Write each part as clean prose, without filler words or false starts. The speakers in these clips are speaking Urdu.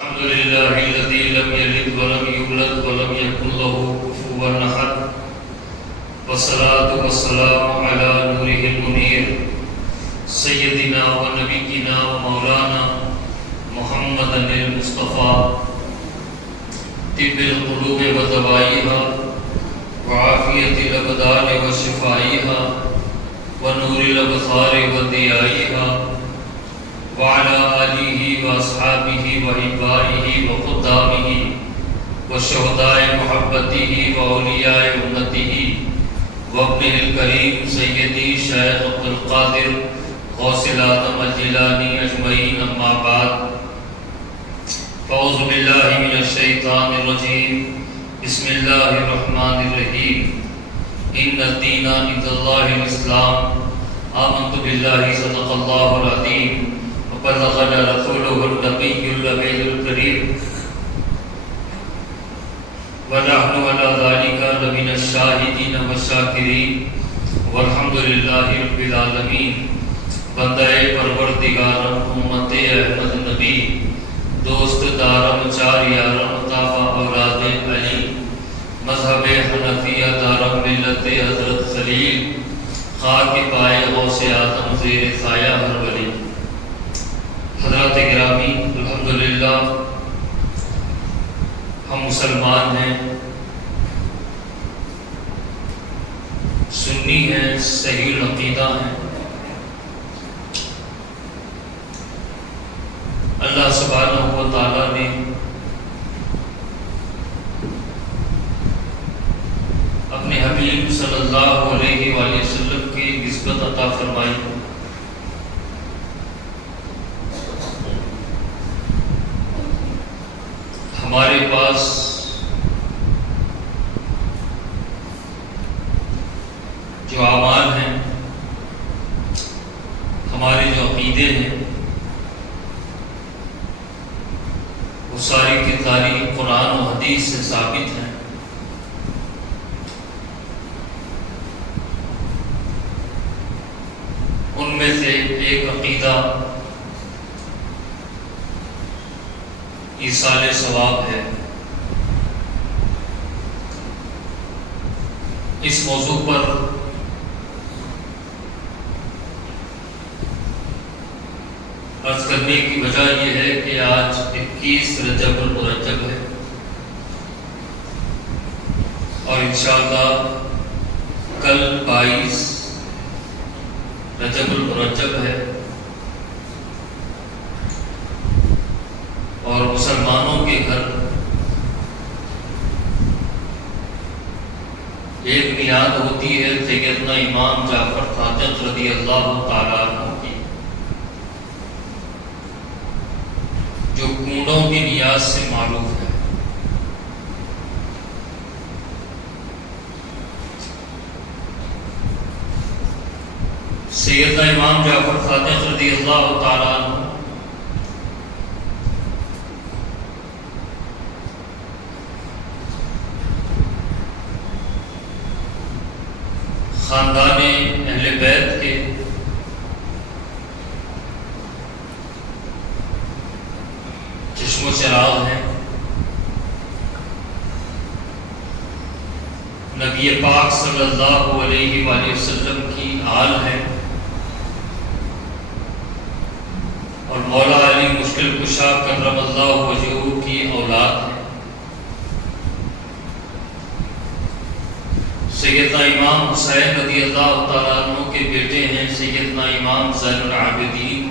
الحمد لله الذي لم يلد ولم يولد ولم يكن له كفوا أحد والصلاة والسلام على نوره المنير سيدنا ونبينا ومولانا محمد المصطفى طب القلوب ودوائها وعافية الأبدان وشفائها ونور الأبصار وضيائها وعلى آلہ واصحابہ وأحبائہ وخدامہ وشہداء محبتہ واولیاء امتہ وابنہ الکریم سیدی شیخ عبد القادر غوث العظم الجیلانی اجمعین، اما بعد فاعوذ باللہ من الشیطان الرجیم، بسم اللہ الرحمن الرحیم۔ ان الدین عند اللہ الاسلام، آمنت باللہ صدق اللہ العظیم وبلغنا رسوله النبي الأمين الكريم ونحن على ذلك لمن الشاهدين والشاكرين والحمد لله رب العالمين۔ بندہ پروردگارم امت احمد نبی، دوست دارم چار یارم طافہ اولاد علی، مذہب حنفیہ دارم ملت حضرت خلیل، خاک پائے غوث اعظم زیر سایہ ہر ولی۔ حضرات گرامی، الحمدللہ ہم مسلمان ہیں، سنی ہیں، صحیح العقیدہ ہیں۔ اللہ سبحانہ و تعالیٰ نے اپنے حبیب صلی اللہ علیہ وآلہ وسلم کی نسبت عطا فرمائی۔ ہمارے پاس جو اعمال ہیں، ہمارے جو عقیدے ہیں، وہ ساری کی ساری قرآن و حدیث سے ثابت ہیں۔ ان میں سے ایک عقیدہ ایصال ثواب ہے۔ اس موضوع پر عرض کرنے کی وجہ یہ ہے کہ آج 21 رجب المرجب ہے اور انشاءاللہ کل 22 رجب المرجب ہے، اور مسلمانوں کے گھر ایک میعاد ہوتی ہے سیدنا امام جعفر صادق رضی اللہ تعالیٰ عنہ کی، جو کنڈوں کی نیاز سے معروف ہے۔ سیدنا امام جعفر صادق رضی اللہ تعالیٰ عنہ خاندان اہل بیت کے چشم و چراغ ہیں۔ نبی پاک صلی اللہ علیہ وآلہ وسلم کی آل ہے، اور مولا علی مشکل کشا کرم اللہ وجہہ کی اولاد ہے۔ سیدنا امام حسین رضی اللہ تعالیٰ عنہ کے بیٹے ہیں سیدنا امام زین العابدین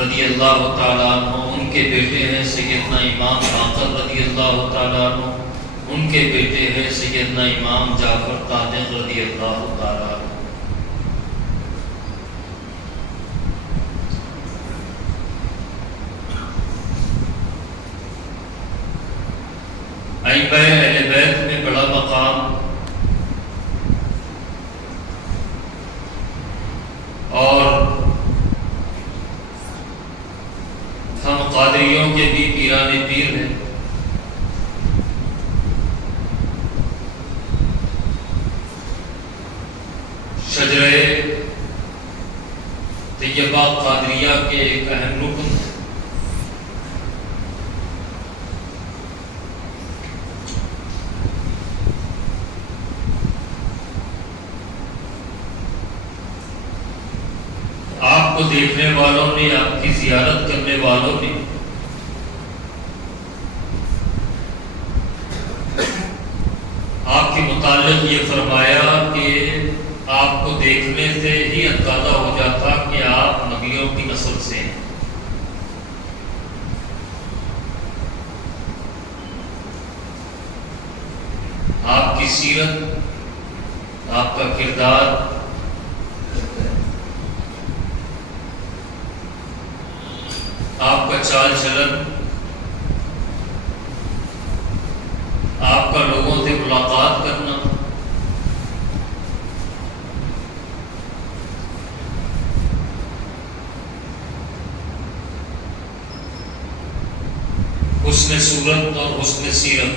رضی اللہ تعالیٰ عنہ، ان کے بیٹے ہیں سیدنا امام باقر رضی اللہ تعالیٰ عنہ، ان کے بیٹے ہیں سیدنا امام جعفر صادق رضی اللہ تعالیٰ عنہ۔ ائمہ اہل بیت میں بڑا مقام اور ہم قادریوں کے بھی پیران پیر ہیں۔ شجرہ طیبہ قادریہ کے ایک اہم رکن دیکھنے والوں نے، آپ کی زیارت کرنے والوں نے آپ کے متعلق یہ فرمایا کہ آپ کو دیکھنے سے ہی اندازہ ہو جاتا کہ آپ نبیوں کی نسل سے ہیں۔ آپ کی سیرت، آپ کا کردار، آپ کا چال چلن، آپ کا لوگوں سے ملاقات کرنا، حسن صورت اور حسن سیرت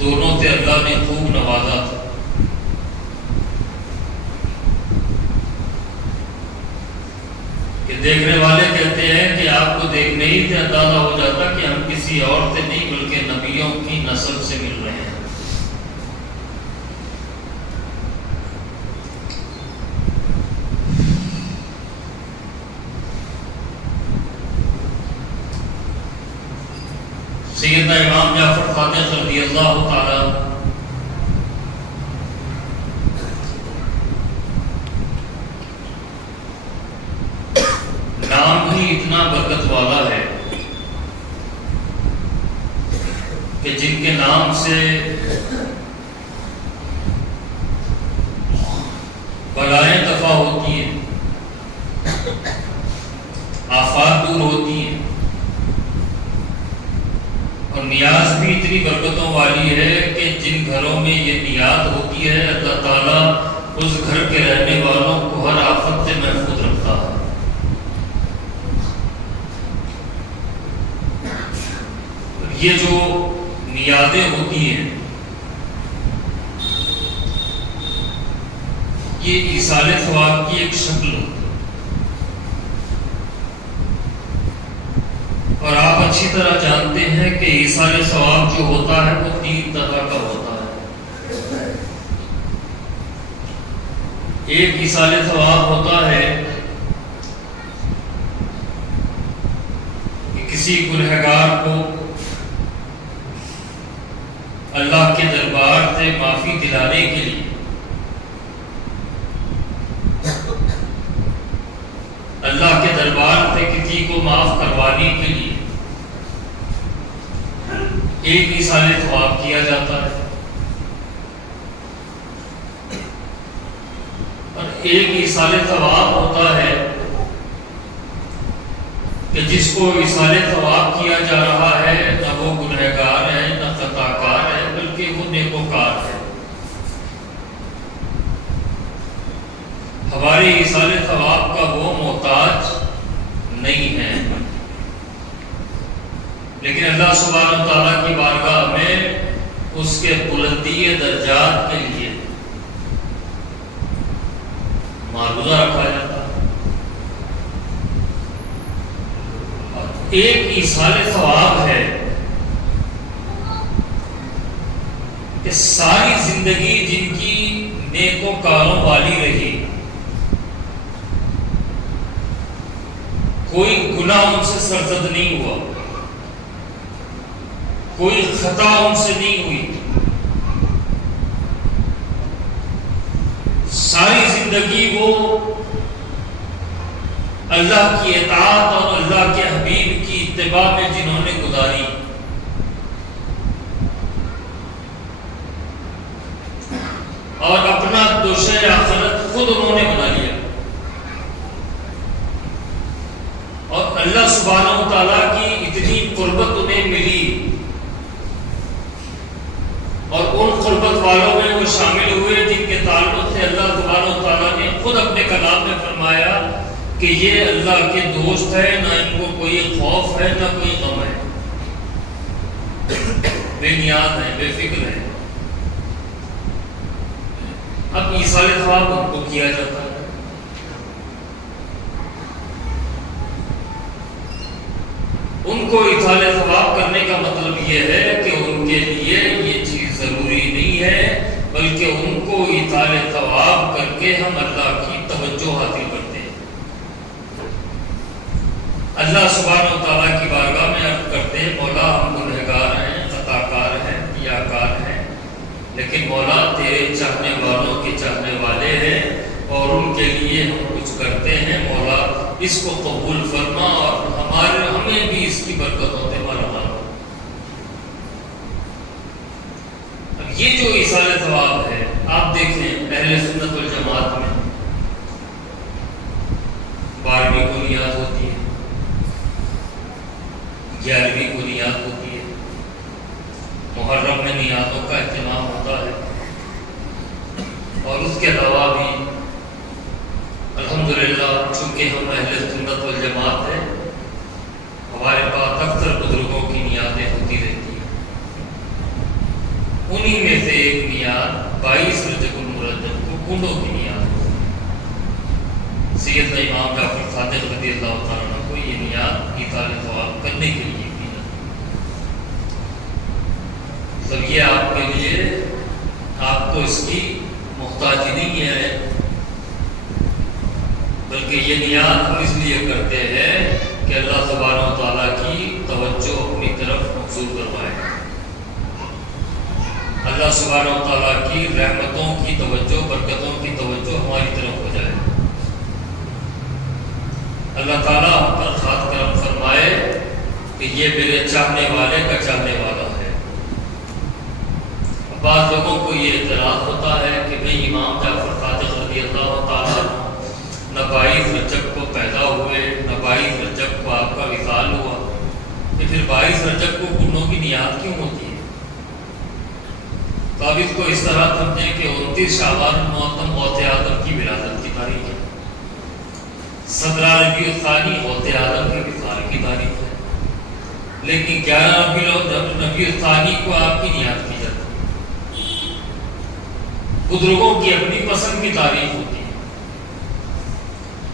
دونوں سے اللہ نے خوب نوازا تھا۔ کہ دیکھنے والے کہتے ہیں کہ آپ کو دیکھنے ہی سے اندازہ ہو جاتا کہ ہم کسی اور سے نہیں بلکہ نبیوں کی نسل سے مل رہے ہیں۔ سیدنا امام جعفر صادق رضی اللہ تعالی نام ہی اتنا برکت والا ہے کہ جن کے نام سے بلائیں دفع ہوتی ہیں، آفات دور ہوتی ہیں، اور نیاز بھی اتنی برکتوں والی ہے کہ جن گھروں میں یہ نیاز ہوتی ہے اللہ تعالیٰ اس گھر کے رہنے والوں کو ہر آفت سے محفوظ رکھتا ہے۔ یہ جو نیازیں ہوتی ہیں یہ ایصال ثواب کی ایک شکل ہوتی ہے، اور آپ اچھی طرح جانتے ہیں کہ ایصال ثواب جو ہوتا ہے وہ 3 طرح کا ہوتا ہے۔ ایک ایصال ثواب ہوتا ہے کہ کسی گنہگار کو اللہ کے دربار سے معافی دلانے کے لیے اللہ کے دربار سے کسی کو معاف کروانے کے لیے ایک ایصال ثواب کیا جاتا ہے، اور ایک ایصال ثواب ہوتا ہے کہ جس کو ایصال ثواب کیا جا رہا ہے نہ وہ گنہگار ہے نہ خطا کار ہے بلکہ وہ نیکوکار ہے۔ ہمارے ایصال ثواب کا وہ محتاج نہیں ہے، لیکن اللہ سبحانہ وتعالیٰ کی بارگاہ میں اس کے بلندی درجات کے لیے معروضہ رکھا جاتا ہے۔ اور ایک ایصال ثواب ہے کہ ساری زندگی جن کی نیکوکاروں والی رہی، کوئی گناہ ان سے سرزد نہیں ہوا، کوئی خطا ان سے نہیں ہوئی، ساری زندگی وہ اللہ کی اطاعت اور اللہ کے حبیب کی اتباع میں جنہوں نے گزاری، اور اپنا دوشہ آخرت خود انہوں نے بنا لیا، اور اللہ سبحانہ و تعالیٰ کی اتنی قربت انہیں ملی، اور ان قربت والوں میں وہ شامل ہوئے جن کے تعلق سے اللہ سبحانہ و تعالیٰ نے خود اپنے کلام میں فرمایا کہ یہ اللہ کے دوست ہے، نہ ان کو کوئی خوف ہے نہ کوئی غم ہے، بے نیاز ہے، بے فکر ہے۔ اب ایصال ثواب ان کو کیا جاتا ہے۔ ان کو ایصال ثواب کرنے کا مطلب یہ ہے کہ ان کے لیے یہ چیز ضروری نہیں ہے، بلکہ ان کو ایثار ثواب کر کے ہم اللہ کی توجہ حاصل کرتے ہیں۔ اللہ سبحانہ و تعالیٰ کی بارگاہ میں عرض کرتے ہیں مولا ہم گنہگار ہیں، خطا کار ہیں، ریاکار ہیں، لیکن مولا تیرے چاہنے والوں کے چاہنے والے ہیں اور ان کے لیے ہم کچھ کرتے ہیں، مولا اس کو قبول فرما اور ہمیں بھی اس کی برکتوں سے مالا مال۔ اب یہ جو ایثار ثواب ہے آپ دیکھیں اہل سنت والجماعت میں 12ویں کو نیاز ہوتی ہے، 11ویں کو نیاز ہوتی ہے، محرم میں نیازوں کا اہتمام ہوتا ہے، اور اس کے علاوہ بھی الحمدللہ چونکہ ہم اہل سنت والجماعت ہیں ہمارے پاس اکثر بزرگوں کی نیازیں ہوتی رہتی ہیں۔ انہی میں سے ایک نیاز 22 رجب المرجب کو کنڈوں کی نیاز ہے۔ سیدنا امام جعفر صادق رضی اللہ تعالیٰ عنہ کو یہ نیاز ایثار ثواب کرنے کے لیے کی جاتی ہے۔ یہ آپ کے لیے آپ کو اس کی محتاجی نہیں ہے، بلکہ یہ نیاز ہم اس لیے کرتے ہیں کہ اللہ سبحانہ و تعالیٰ کی توجہ اپنی طرف مبذول کروائے، اللہ سبحانہ و تعالیٰ کی رحمتوں کی توجہ، برکتوں کی توجہ ہماری طرف ہو جائے، اللہ تعالیٰ ہم پر خاص کرم فرمائے کہ یہ میرے چاہنے والے کا چاہنے والا ہے۔ بعض لوگوں کو یہ اعتراض ہوتا ہے کہ بھئی امام جعفر صادق رضی اللہ تعالیٰ نہ 22 رجب کو پیدا ہوئے، نہ 22 رجب کو آپ کا وصال ہوا، کہ پھر 22 رجب کو کنوں کی نیاز کیوں ہوتی ہے؟ تو اب اس کو اس طرح سمجھیں کہ 29 شعبان المعظم غوث اعظم کی ولادت کی تاریخ ہے، 17 ربیع الثانی غوث اعظم کے وصال کی تاریخ ہے، لیکن 11 ربیع الثانی کو آپ کی نیاز کی جاتی ہے۔ بزرگوں کی اپنی پسند کی تاریخ ہوتی ہے،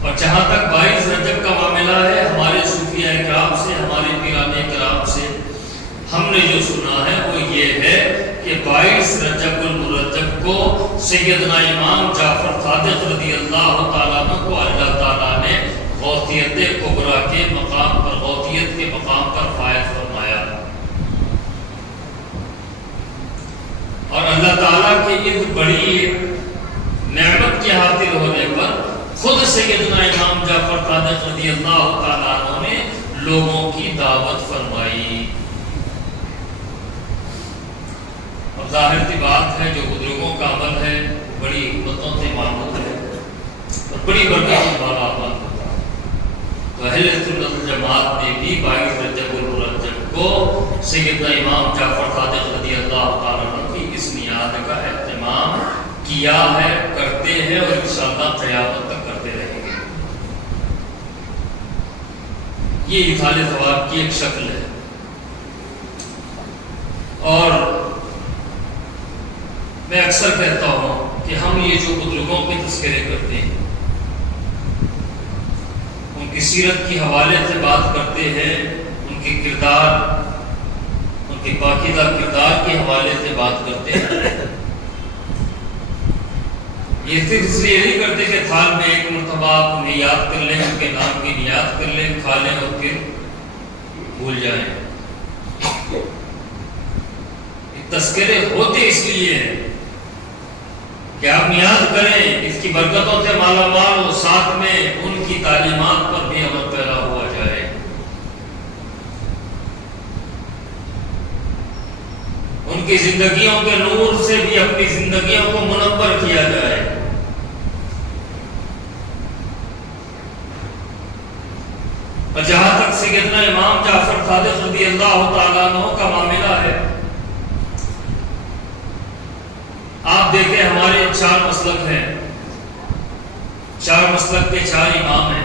اور جہاں تک 22 رجب کا معاملہ ہے ہمارے صوفیاء کرام سے، ہمارے پیران کرام سے ہم نے جو سنا ہے وہ یہ ہے کہ 22 رجب المرجب کو سیدنا امام جعفر صادق رضی اللہ تعالیٰ عنہ کو اللہ تعالیٰ نے غوثیت کبریٰ کے مقام پر، غوثیت کے مقام پر فائز فرمایا، اور اللہ تعالیٰ کی اس بڑی نعمت کے حاصل ہونے پر خود سیدنا امام جعفر صادق رضی اللہ تعالیٰ عنہ نے لوگوں کی دعوت فرمائی۔ اور ظاہر سی بات ہے جو بزرگوں کا عمل ہے بڑی حکمتوں سے معمول ہے اور بڑی برکت والا عمل ہوتا ہے۔ تو اہل سنت والجماعت نے بھی 22 رجب المرجب کو سیدنا امام جعفر صادق رضی اللہ تعالیٰ عنہ کی اس نیاز کا اہتمام کیا ہے، کرتے ہیں، اور انشاءاللہ قیامت تک کرتے رہیں گے۔ یہ ایثار ثواب کی ایک شکل ہے، اور میں اکثر کہتا ہوں کہ ہم یہ جو بزرگوں کے تذکرے کرتے ہیں، ان کی سیرت کی حوالے سے بات کرتے ہیں، ان کے کردار، ان کے پاکیزہ کردار کے حوالے سے بات کرتے ہیں، یہ صرف اس لیے نہیں کرتے کہ سال میں ایک مرتبہ آپ انہیں یاد کر لیں، ان کے نام کی نیاد کر لیں، کھا لیں اور پھر بھول جائیں۔ تذکرے ہوتے اس لیے ہیں کہ آپ نیاد کریں، اس کی برکتوں سے مالا مال ہو، ساتھ میں ان کی تعلیمات پر بھی عمل پیرا ہوا جائے۔ ان کی زندگیوں کے نور سے بھی اپنی زندگیوں کو منور کیا جائے۔ اور جہاں تک سیدنا امام جعفر صادق رضی اللہ تعالیٰ عنہ کا معاملہ ہے، آپ دیکھیں ہمارے 4 مسلک ہیں، 4 مسلک کے 4 امام ہیں،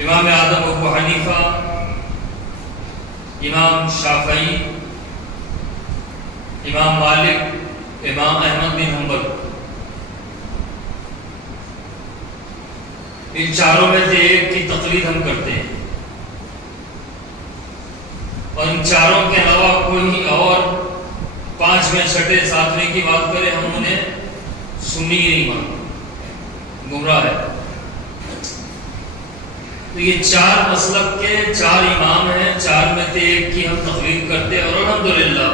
امام اعظم ابو حنیفہ، امام شافعی، امام مالک، امام احمد بن حنبل۔ ان چاروں میں سے ایک کی تقلید ہم کرتے ہیں، اور ان چاروں کے علاوہ کوئی اور 5ویں 6ٹھے 7ویں کی بات کریں ہم انہیں سنی ہی نہیں مانتے، گمراہ ہے۔ تو یہ 4 مسلک کے 4 امام ہیں، 4 میں سے ایک کی ہم تقلید کرتے ہیں، اور الحمدللہ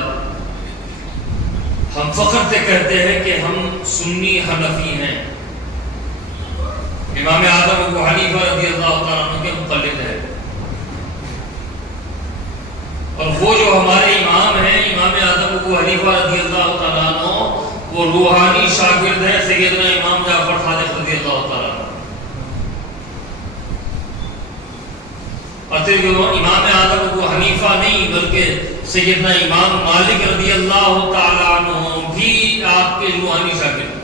ہم فخر سے کہتے ہیں کہ ہم سنی حنفی ہیں۔ امام اعظم ابو حنیفہ رضی اللہ تعالیٰ عنہ کے مقلد ہیں، اور وہ جو ہمارے امام ہیں امام اعظم ابو حنیفہ رضی اللہ تعالیٰ عنہ، وہ روحانی شاگرد ہیں سیدنا امام جعفر صادق رضی اللہ تعالیٰ عنہ۔ اور صرف امام اعظم ابو حنیفہ نہیں بلکہ سیدنا امام مالک رضی اللہ تعالیٰ عنہ بھی آپ کے روحانی شاگرد۔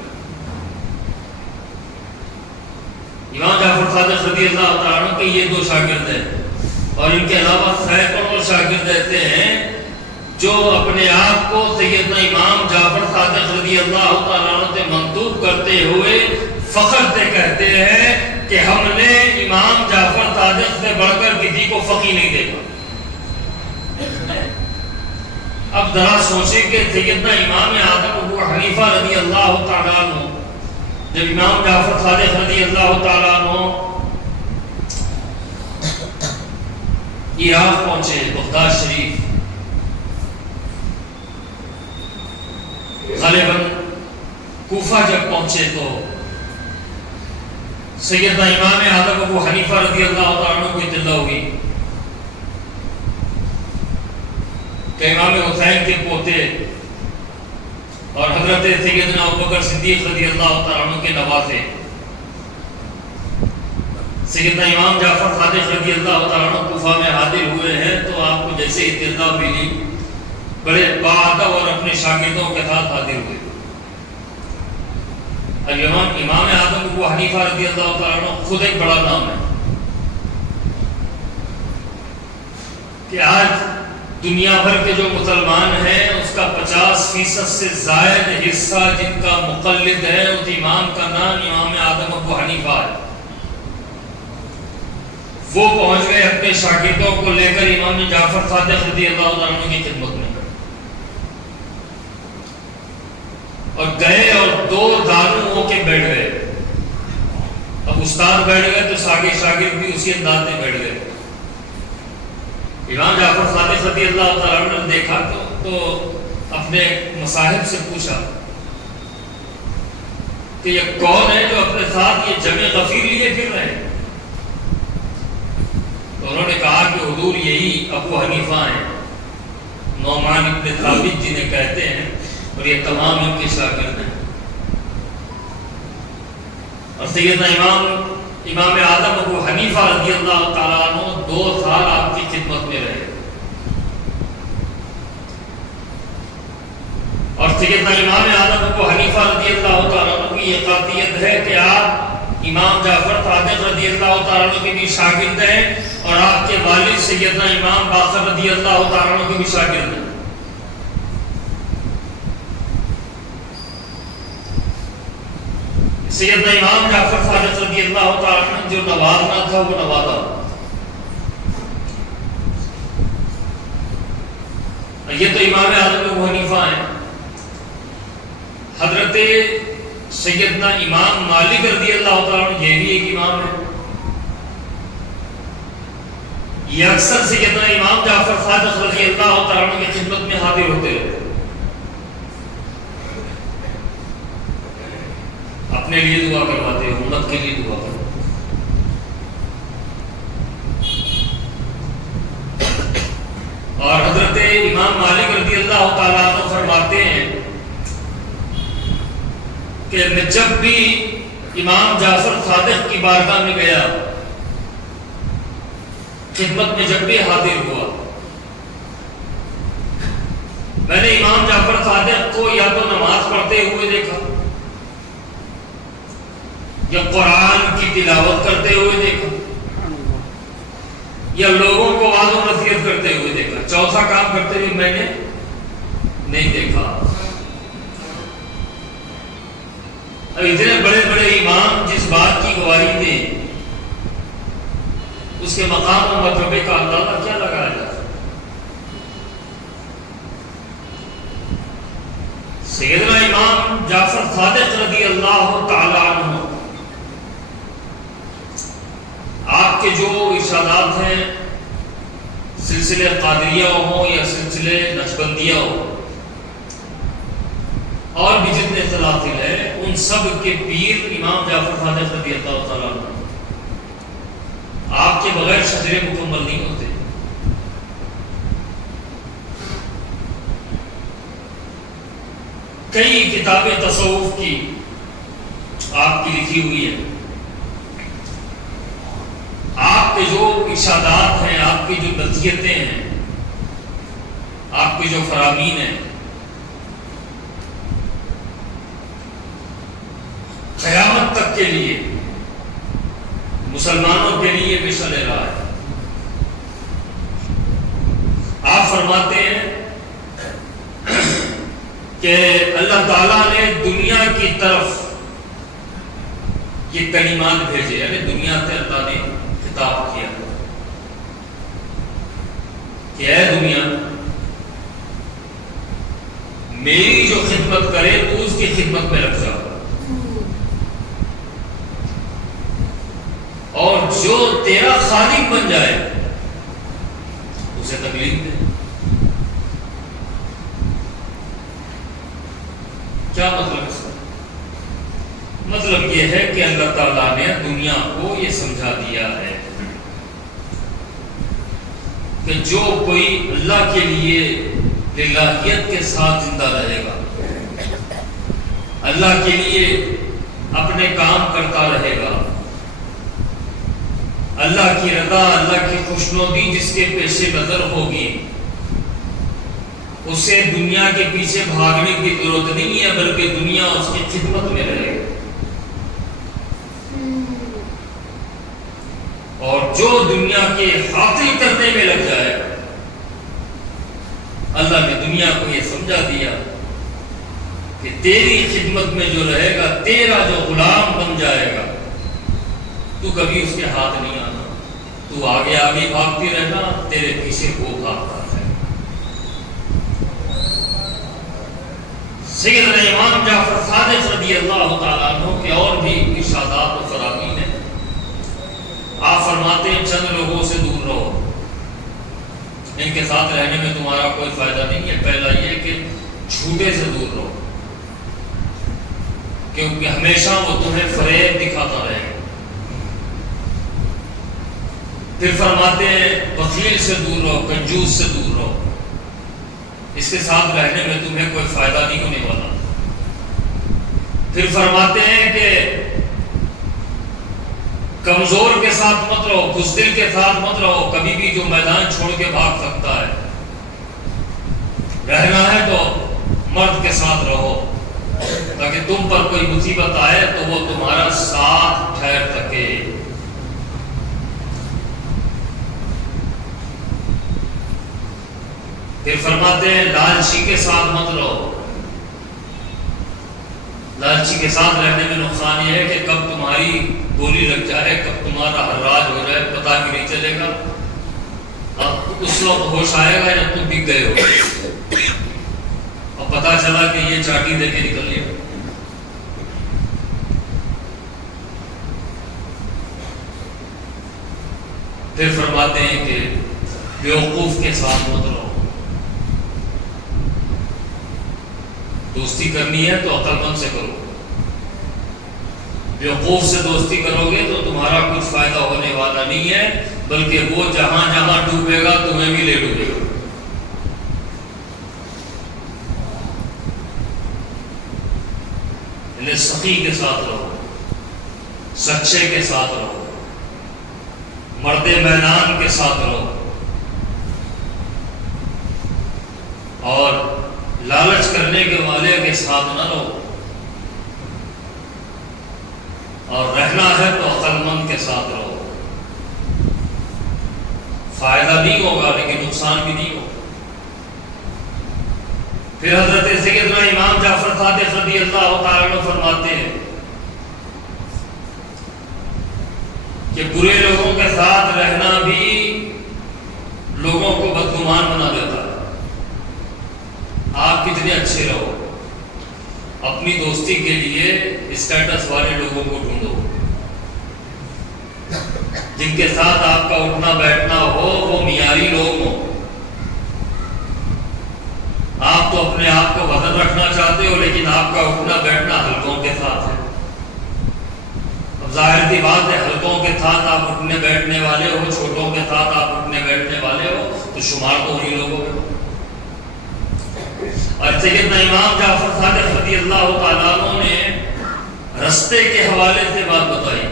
امام جعفر صادق رضی اللہ تعالیٰ عنہ کے یہ 2 شاگرد ہیں، اور ان کے علاوہ سینکڑوں شاگرد ایسے ہیں جو اپنے آپ کو سیدنا امام جعفر صادق رضی اللہ تعالیٰ عنہ سے منسوب کرتے ہوئے فخر سے کہتے ہیں کہ ہم نے امام جعفر صادق سے بڑھ کر کسی کو فقیہ نہیں دیکھا۔ اب ذرا سوچیں کہ سیدنا امام اعظم ابو حنیفہ رضی اللہ تعالیٰ عنہ جب امام جعفر صادق رضی اللہ تعالیٰ عنہ عراق پہنچے، بغداد شریف، غالباً کوفہ جب پہنچے تو سیدنا امام اعظم ابو حنیفہ رضی اللہ تعالیٰ عنہ کو اطلاع ہوئی کہ امام حسین کے پوتے اور حضرت سیدنا ابوبکر صدیق رضی اللہ تعالیٰ عنہ کے نواسے سیدنا امام جعفر صادق رضی اللہ تعالیٰ عنہ کوفہ میں حاضر ہوئے ہیں۔ تو آپ کو جیسے اطلاع ملی بڑے باادب اور اپنے شاگردوں کے ساتھ حاضر ہوئے۔ اب امام اعظم ابو حنیفہ رضی اللہ تعالیٰ عنہ خود ایک بڑا نام ہے کہ آج دنیا بھر کے جو مسلمان ہیں اس کا 50% سے زائد حصہ جن کا مقلد ہے اس امام کا نام امام اعظم ابو حنیفہ ہے۔ وہ پہنچ گئے اپنے شاگردوں کو لے کر امام جعفر صادق رضی اللہ تعالیٰ عنہ کی خدمت میں، اور گئے اور 2 دانوں ہو کے بیٹھ گئے۔ اب استاد بیٹھ گئے تو شاگرد بھی اسی انداز میں بیٹھ گئے۔ امام جعفر صادق رضی اللہ تعالیٰ عنہ نے دیکھا تو اپنے مصاحب سے پوچھا کہ یہ کون ہے جو اپنے ساتھ یہ جمع غفیر لیے پھر رہے ہیں؟ تو انہوں نے کہا کہ حضور یہی ابو حنیفہ ہیں، نعمان ابن ثابت جنہیں کہتے ہیں، اور یہ تمام ان کے شاگرد ہیں۔ اور سیدنا امام اعظم ابو حنیفہ رضی اللہ تعالیٰ عنہ 2 سال آپ کی خدمت میں رہے، اور سیدنا امام اعظم ابو حنیفہ رضی اللہ تعالیٰ عنہ کی یہ خاصیت ہے کہ آپ امام جعفر صادق رضی اللہ تعالیٰ عنہ کے بھی شاگرد ہیں، اور آپ کے والد سیدنا امام باقر رضی اللہ تعالیٰ عنہ کے بھی شاگرد ہیں۔ سیدنا امام جعفر صادق رضی اللہ تعالیٰ عنہ جو نوازنا تھا وہ نوازا۔ یہ تو امام اعظم ابو حنیفہ ہیں۔ حضرت سیدنا امام مالک رضی اللہ تعالیٰ عنہ یہ بھی ایک امام ہے۔ یہ اکثر سیدنا امام جعفر صادق رضی اللہ تعالیٰ عنہ کی خدمت میں حاضر ہوتے رہتے، اپنے لیے دعا کرواتے، امت کے لیے دعا کرواتے۔ اور حضرت امام مالک رضی اللہ تعالیٰ عنہ فرماتے ہیں کہ میں جب بھی امام جعفر صادق کی بارگاہ میں گیا، خدمت میں جب بھی حاضر ہوا، میں نے امام جعفر صادق کو یا تو نماز پڑھتے ہوئے دیکھا، یا قرآن کی تلاوت کرتے ہوئے دیکھا، یا لوگوں کو واعظ و نصیحت کرتے ہوئے دیکھا۔ چوتھا کام کرتے ہوئے میں نے نہیں دیکھا۔ اب اتنے بڑے بڑے امام جس بات کی گواہی دیں، اس کے مقام و مرتبے کا اندازہ کیا لگایا جائے؟ سیدنا امام جعفر صادق رضی اللہ تعالی عنہ آپ کے جو ارشادات ہیں سلسلے قادریہ ہوں یا سلسلے نقشبندیہ ہوں اور بھی جتنے سلاسل ہیں ان سب کے پیر امام جعفر صادق رضی اللہ تعالی عنہ آپ کے بغیر شجرے مکمل نہیں ہوتے. کئی کتابیں تصوف کی آپ کی لکھی ہوئی ہیں. آپ کے جو ارشادات ہیں، آپ کی جو نصیحتیں ہیں، آپ کی جو فرامین ہیں، قیامت تک کے لیے مسلمانوں کے لیے مشعل راہ ہے. آپ فرماتے ہیں کہ اللہ تعالیٰ نے دنیا کی طرف یہ کلمات بھیجے، یعنی دنیا سے اللہ نے خطاب کیا کہ اے دنیا میری جو خدمت کرے تو اس کی خدمت میں لگ جاؤ، اور جو تیرا خالق بن جائے اسے تکلیف دے. کیا مطلب اس کا؟ مطلب یہ ہے کہ اللہ تعالیٰ نے دنیا کو یہ سمجھا دیا ہے کہ جو کوئی اللہ کے لیے للہیت کے ساتھ زندہ رہے گا، اللہ کے لیے اپنے کام کرتا رہے گا، اللہ کی رضا، اللہ کی خوشنودی جس کے پیش نظر ہوگی، اسے دنیا کے پیچھے بھاگنے کی ضرورت نہیں ہے، بلکہ دنیا اس کی خدمت میں رہے گی. اور جو دنیا کے حاصل کرنے میں لگ جائے، اللہ نے دنیا کو یہ سمجھا دیا کہ تیری خدمت میں جو رہے گا، تیرا جو غلام بن جائے گا، تو کبھی اس کے ہاتھ نہیں آنا، تو آگے آگے بھاگتی رہنا، تیرے پیچھے وہ بھاگتا ہے. سیدنا امام جعفر صادق رضی اللہ تعالیٰ عنہ کے اور بھی ارشادات و فرامین ہیں. آپ فرماتے ہیں چند لوگوں سے دور رہو، ان کے ساتھ رہنے میں تمہارا کوئی فائدہ نہیں ہے. پہلا یہ کہ جھوٹے سے دور رہو، کیونکہ ہمیشہ وہ تمہیں فریب دکھاتا رہے گا. پھر فرماتے ہیں بخیل سے دور رہو، کنجوس سے دور رہو، اس کے ساتھ رہنے میں تمہیں کوئی فائدہ نہیں ہونے والا. پھر فرماتے ہیں کہ کمزور کے ساتھ مت رہو، بزدل کے ساتھ مت رہو، کبھی بھی جو میدان چھوڑ کے بھاگ سکتا ہے. رہنا ہے تو مرد کے ساتھ رہو تاکہ تم پر کوئی مصیبت آئے تو وہ تمہارا ساتھ ٹھہر سکے. پھر فرماتے ہیں لالچی کے ساتھ مت رہو. لالچی کے ساتھ رہنے میں نقصان یہ ہے کہ کب تمہاری گولی لگ جائے، کب تمہارا حراج ہو جائے پتہ بھی نہیں چلے گا. اب اس وقت ہوش آئے گا جب تم بک گئے ہو اور پتہ چلا کہ یہ چاٹی دے کے نکل لیا. پھر فرماتے ہیں کہ بیوقوف کے ساتھ مت رہو. دوستی کرنی ہے تو عقل مند سے کرو، بیوقوف سے دوستی کرو گے تو تمہارا کچھ فائدہ ہونے والا نہیں ہے، بلکہ وہ جہاں جہاں ڈوبے گا تمہیں بھی لے ڈوبے گا. سخی کے ساتھ رہو، سچے کے ساتھ رہو، مرد میدان کے ساتھ رہو، اور لالچ کرنے کے والے کے ساتھ نہ رہو. اور رہنا ہے تو عقل مند کے ساتھ رہو. فائدہ نہیں ہوگا لیکن نقصان بھی نہیں ہوگا. پھر حضرت سیدنا امام جعفر صادق رضی اللہ تعالیٰ عنہ فرماتے ہیں کہ برے لوگوں کے ساتھ رہنا بھی لوگوں کو بدگمان بنا دیتا ہے. آپ کتنے اچھے رہو، اپنی دوستی کے لیے اسٹیٹس والے لوگوں کو ڈھونڈو، جن کے ساتھ آپ کا اٹھنا بیٹھنا ہو وہ معیاری لوگ ہوں۔ آپ تو اپنے آپ کو وزن رکھنا چاہتے ہو، لیکن آپ کا اٹھنا بیٹھنا حلقوں کے ساتھ ہے۔ اب ظاہر سی بات ہے، حلقوں کے ساتھ آپ اٹھنے بیٹھنے والے ہو، چھوٹوں کے ساتھ آپ اٹھنے بیٹھنے والے ہو، تو شمار تو انہی لوگوں میں۔ اور سیدنا امام جعفر صادق رضی اللہ تعالیٰ عنہ نے رستے کے حوالے سے بات بتائی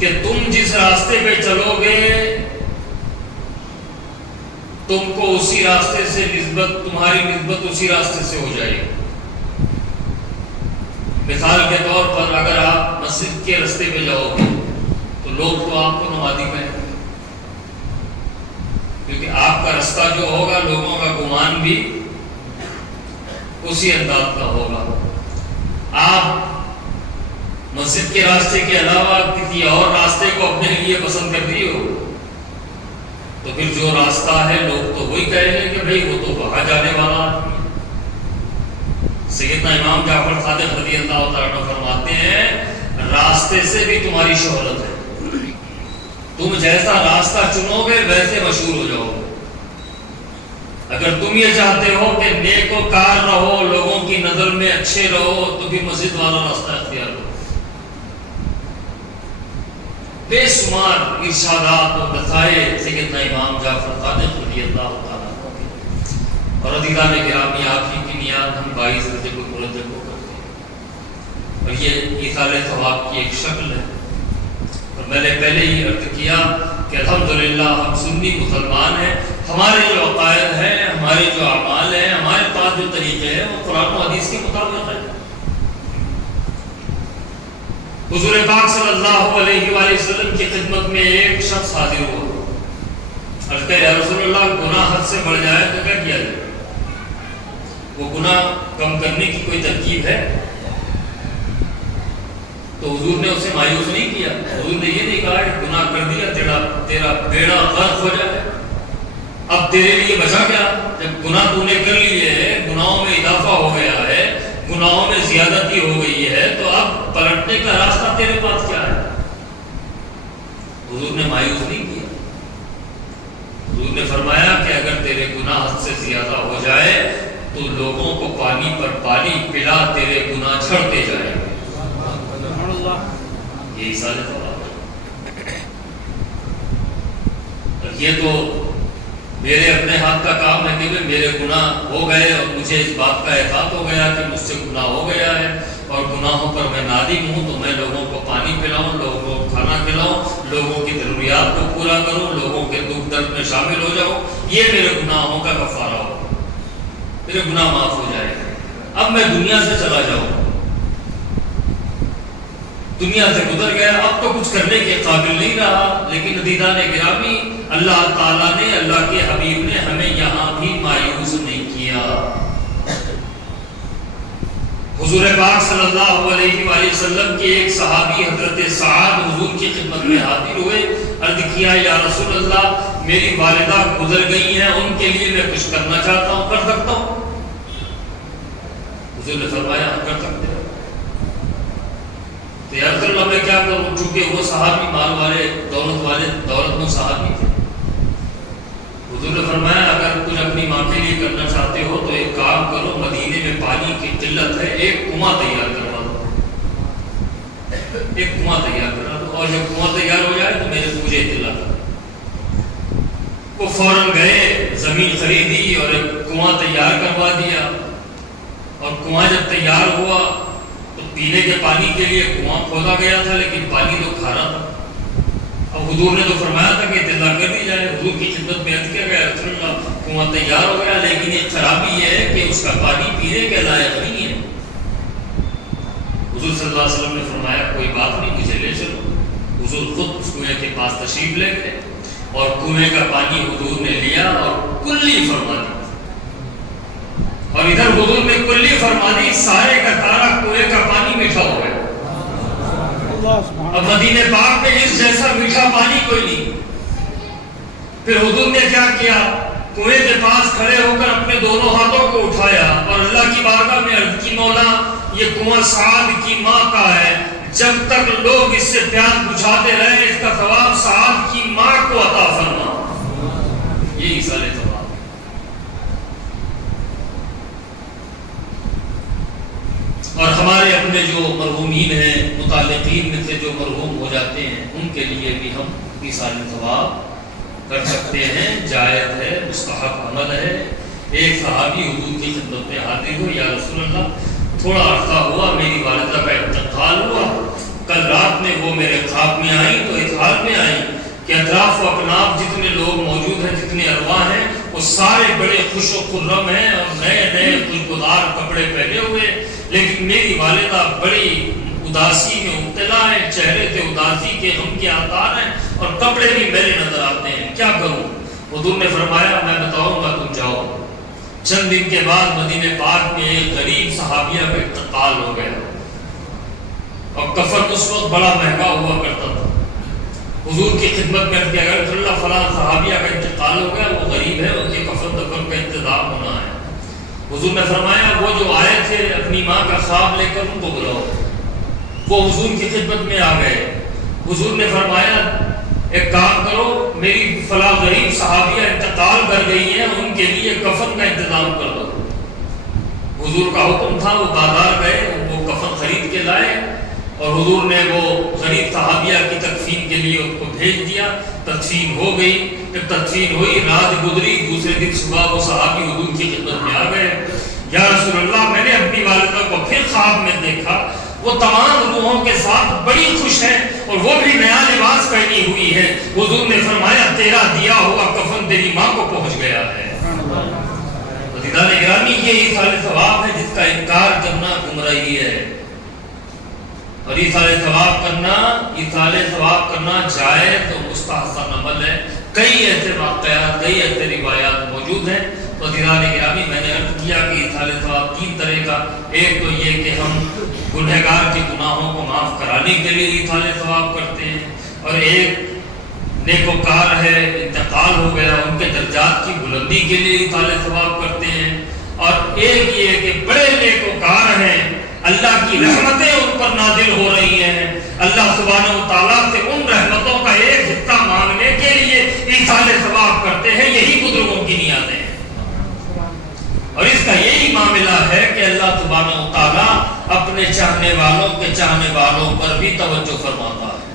کہ تم جس راستے پہ چلو گے تم کو اسی راستے سے تمہاری نسبت اسی راستے سے ہو جائے گی۔ مثال کے طور پر اگر آپ مسجد کے راستے پہ جاؤ گے تو لوگ تو آپ کو نمازی کہیں گے، کیونکہ آپ کا راستہ جو ہوگا لوگوں کا گمان بھی اسی انداز کا ہوگا۔ آپ مسجد کے راستے کے علاوہ کسی اور راستے کو اپنے لیے پسند کر رہی ہو تو پھر جو راستہ ہے لوگ تو وہی کہیں گے کہ بھئی وہ تو وہاں جانے والا آدمی ہے۔ سیدنا امام جعفر صادق رضی اللہ تعالیٰ عنہ فرماتے ہیں راستے سے بھی تمہاری شہرت ہے، تم جیسا راستہ چنو گے ویسے مشہور ہو جاؤ گے۔ اگر تم یہ چاہتے ہو کہ نیک و کار رہو، لوگوں کی نظر میں اچھے رہو، تو بھی مسجد والا راستہ اختیار کرو۔ بے شمار ارشادات و نصائح سیدنا امام جعفر صادق رضی اللہ تعالیٰ عنہ کے۔ اور عزیزان گرامی، آپ ہی کی نیات ہم 22 رجب المرجب کو کرتے ہیں، اور یہ ایصال ثواب کی ایک شکل ہے۔ اور میں نے پہلے ہی عرض کیا کہ الحمدللہ ہم سنی مسلمان ہیں، ہمارے جو عقائد ہیں، ہمارے جو اعمال ہیں، ہمارے پاس جو طریقے ہیں وہ قرآن و حدیث کے مطابق ہے۔ حضور پاک صلی اللہ علیہ وآلہ وسلم کی خدمت میں ایک شخص حاضر ہوا، عرض کہ یا رسول اللہ گناہ حد سے بڑھ جائے تو کیا کیا جائے؟ وہ گناہ کم کرنے کی کوئی ترکیب ہے؟ تو حضور نے اسے مایوس نہیں کیا، حضور نے یہ نہیں کہا کہ گناہ کر دیا تیرا بیڑا غرق ہو جائے، اب تیرے لیے بچا کیا؟ جب گناہ تو نے کر لیے ہے، گناہوں میں اضافہ ہو گیا ہے، گناہوں میں زیادتی ہو گئی ہے، تو اب پلٹنے کا راستہ تیرے پاس کیا ہے؟ حضور نے مایوس نہیں کیا، حضور نے فرمایا کہ اگر تیرے گناہ حد سے زیادہ ہو جائے تو لوگوں کو پانی پر پانی پلا، تیرے گناہ جھڑتے جائیں گے۔ یہی سارے یہ تو میرے اپنے ہاتھ کا کام ہے کہ میرے گناہ ہو گئے اور مجھے اس بات کا احساس ہو گیا کہ مجھ سے گناہ ہو گیا ہے اور گناہوں پر میں نادم ہوں، تو میں لوگوں کو پانی پلاؤں، لوگوں کو کھانا کھلاؤں، لوگوں کی ضروریات کو پورا کروں، لوگوں کے دکھ درد میں شامل ہو جاؤں، یہ میرے گناہوں کا کفارہ ہو، میرے گناہ معاف ہو جائے گا۔ اب میں دنیا سے چلا جاؤں، دنیا سے گزر گیا، اب تو کچھ کرنے کے قابل نہیں رہا، لیکن عزیزان گرامی اللہ تعالیٰ نے، اللہ کے حبیب نے ہمیں یہاں بھی مایوس نہیں کیا۔ حضور پاک صلی اللہ علیہ وآلہ وسلم کے ایک صحابی حضرت سعد حضور کی خدمت میں حاضر ہوئے، عرض کیا یا رسول اللہ میری والدہ گزر گئی ہیں، ان کے لیے میں کچھ کرنا چاہتا ہوں، کر سکتا ہوں؟ حضور نے فرمایا کر سکتے ہو۔ تو یا رسول اللہ میں کیا کروں؟ چونکہ وہ صحابی مال والے، دولت مند صحابی تھے۔ حضور نے فرمایا اگر کچھ اپنی ماں کے لیے کرنا چاہتے ہو تو ایک کام کرو، مدینے میں پانی کی قلت ہے، ایک کنواں تیار کروا دو، ایک کنواں تیار کروا دو، اور جب کنواں تیار ہو جائے تو مجھے اطلاع کرو۔ وہ فوراً گئے، زمین خریدی اور ایک کنواں تیار کروا دیا، اور کنواں جب تیار ہوا تو پینے کے پانی کے لیے کنواں کھودا گیا تھا، لیکن پانی تو کھارا تھا۔ اب حضور نے تو فرمایا تھا کہ اطلاع کر دی جائے، حضور کی خدمت میں عرض کیا گیا رسول اللہ کنواں تیار ہو گیا، لیکن ایک خرابی یہ ہے کہ اس کا پانی پینے کے لائق نہیں ہے۔ حضور صلی اللہ علیہ وسلم نے فرمایا کوئی بات نہیں، مجھے لے چلو۔ حضور خود اس کنویں کے پاس تشریف لے گئے اور کنویں کا پانی حضور نے لیا اور کلی فرما دی، اور ادھر حضور نے کلی فرما دی، سارے کا سارا کنویں کا پانی میٹھا ہو گیا۔ اب مدینے پاک میں اس جیسا میٹھا پانی کوئی نہیں۔ پھر حضور نے کیا کیا؟ کنویں کے پاس کھڑے ہو کر اپنے دونوں ہاتھوں کو اٹھایا اور اللہ کی بارگاہ میں عرض کی مولا یہ کنواں سعد کی ماں کا ہے، جب تک لوگ اس سے پیاس بجھاتے رہے اس کا ثواب سعد کی ماں کو عطا فرما۔ یہ ایصال ثواب۔ اور ہمارے اپنے جو مرحومین ہیں، متعلقین میں سے جو مرحوم ہو جاتے ہیں، ان کے لیے بھی ہم ایصال ثواب کر سکتے ہیں، جائز ہے، مستحب عمل ہے۔ ایک صحابی حضور کی خدمت میں حاضر ہو، یا رسول اللہ تھوڑا عرصہ ہوا میری والدہ کا انتقال ہوا، کل رات میں وہ میرے خواب میں آئی تو اس حال میں آئی کہ اطراف و اکناف جتنے لوگ موجود ہیں، جتنے ارواح ہیں، وہ سارے بڑے خوش و خرم ہیں اور نئے نئے خوشبودار کپڑے پہنے ہوئے، لیکن میری والدہ بڑی اداسی میں مبتلا ہے، چہرے سے اداسی کے غم کے آثار ہیں اور کپڑے بھی میلے نظر آتے ہیں، کیا کروں؟ حضور نے فرمایا میں بتاؤں گا، تم جاؤ۔ چند دن کے بعد مدینہ پاک میں ایک غریب صحابیہ کا انتقال ہو گیا اور کفن اس وقت بڑا مہنگا ہوا کرتا تھا۔ حضور کی خدمت میں کہ اگر اللہ فلاں صحابیہ کا انتقال ہو گیا، وہ غریب ہے، ان کے کفن دفن کا انتظام ہونا ہے۔ حضور نے فرمایا وہ جو آئے تھے اپنی ماں کا خواب لے کر ان کو بلاؤ۔ وہ حضور کی خدمت میں آ گئے۔ حضور نے فرمایا ایک کام کرو، میری فلاں غریب صحابیہ انتقال کر گئی ہے، ان کے لیے کفن کا انتظام کر دو۔ حضور کا حکم تھا، وہ بازار گئے، وہ کفن خرید کے لائے اور حضور نے وہ غریب صحابیہ کی تکفین کے لیے ان کو بھیج دیا۔ تدفین ہو گئی، جب تدفین ہوئی رات گزری، دوسرے دن صبح وہ صحابی حضور کی خدمت میں آ گئے، یا رسول اللہ میں نے اپنی والدہ کو پھر خواب میں دیکھا، وہ تمام روحوں کے ساتھ بڑی خوش ہے اور وہ بھی نیا لباس پہنی ہوئی ہے۔ حضور نے فرمایا تیرا دیا ہوا کفن تیری ماں کو پہنچ گیا ہے۔ عزیزان گرامی یہ ایصال ثواب ہے جس کا انکار کرنا گمراہی ہے، اور ایصال ثواب کرنا جائز و مستحسن عمل ہے۔ کئی ایسے واقعات، کئی ایسے روایات موجود ہیں۔ تو عزیزان گرامی میں نے عرض کیا کہ ایصال ثواب تین طرح کا، ایک تو یہ کہ ہم گنہگار کے گناہوں کو معاف کرانے کے لیے ایصال ثواب کرتے ہیں، اور ایک نیکوکار ہے انتقال ہو گیا ان کے درجات کی بلندی کے لیے ایصال ثواب کرتے ہیں، اور ایک یہ کہ بڑے نیکوکار ہیں اللہ کی رحمتیں ان پر نازل ہو رہی ہیں، اللہ سبحانہ و تعالیٰ سے ان رحمتوں کا ایک حصہ مانگنے کے لیے ایصال ثواب کرتے ہیں۔ یہی بزرگوں کی نیتیں ہیں، اور اس کا یہی معاملہ ہے کہ اللہ سبحانہ و تعالیٰ اپنے چاہنے والوں کے چاہنے والوں پر بھی توجہ فرماتا ہے،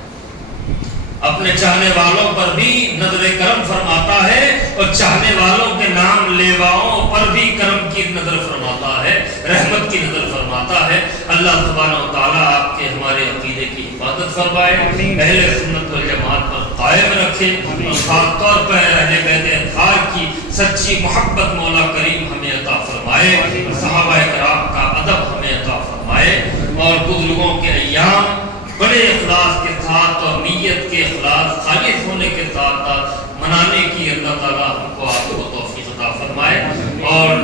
اپنے چاہنے والوں پر بھی نظر کرم فرماتا ہے، اور چاہنے والوں کے نام لیواؤں پر بھی کرم کی نظر فرماتا ہے، رحمت کی نظر فرماتا ہے۔ اللہ سبحانہ و تعالیٰ آپ کے ہمارے عقیدے کی حفاظت فرمائے، اہل سنت والجماعت پر قائم رکھے، اور خاص طور پر اہل بیت اطہار کی سچی محبت مولا کریم ہمیں عطا فرمائے، صحابہ کرام کا ادب ہمیں عطا فرمائے، اور بزرگوں کے ایام بڑے اخلاص کے ساتھ اور نیت کے اخلاص خالص ہونے کے ساتھ منانے کی اللہ تعالیٰ ہم کو آپ کو توفیق عطا فرمائے۔ اور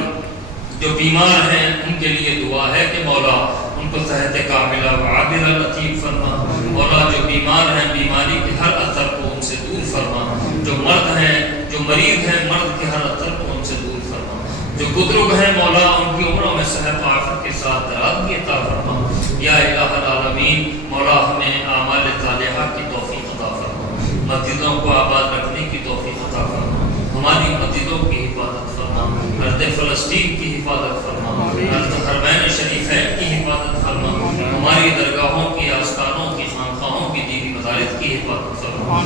جو بیمار ہیں ان کے لیے دعا ہے کہ مولا ان کو صحت کاملہ و عاجلہ نصیب فرما، مولا جو بیمار ہیں بیماری کے ہر اثر کو ان سے دور فرما، جو مرد ہیں جو مریض ہیں مرض کے ہر اثر کو ان سے دور فرما، جو بزرگ ہیں مولا ان کی عمروں میں صحت و عافیت کے ساتھ درازگی عطا فرما۔ یا الہ العالمین مولا ہمیں اعمال صالحہ کی توفیق عطا فرما، مسجدوں کو آباد رکھنے کی توفیق عطا فرما، ہماری مسجدوں کی حفاظت فرما، ارض فلسطین کی حفاظت فرما، ارض حرمین شریفین کی حفاظت فرما، ہماری درگاہوں کی آستانوں کی خانقاہوں کی دینی مدارس کی حفاظت فرما۔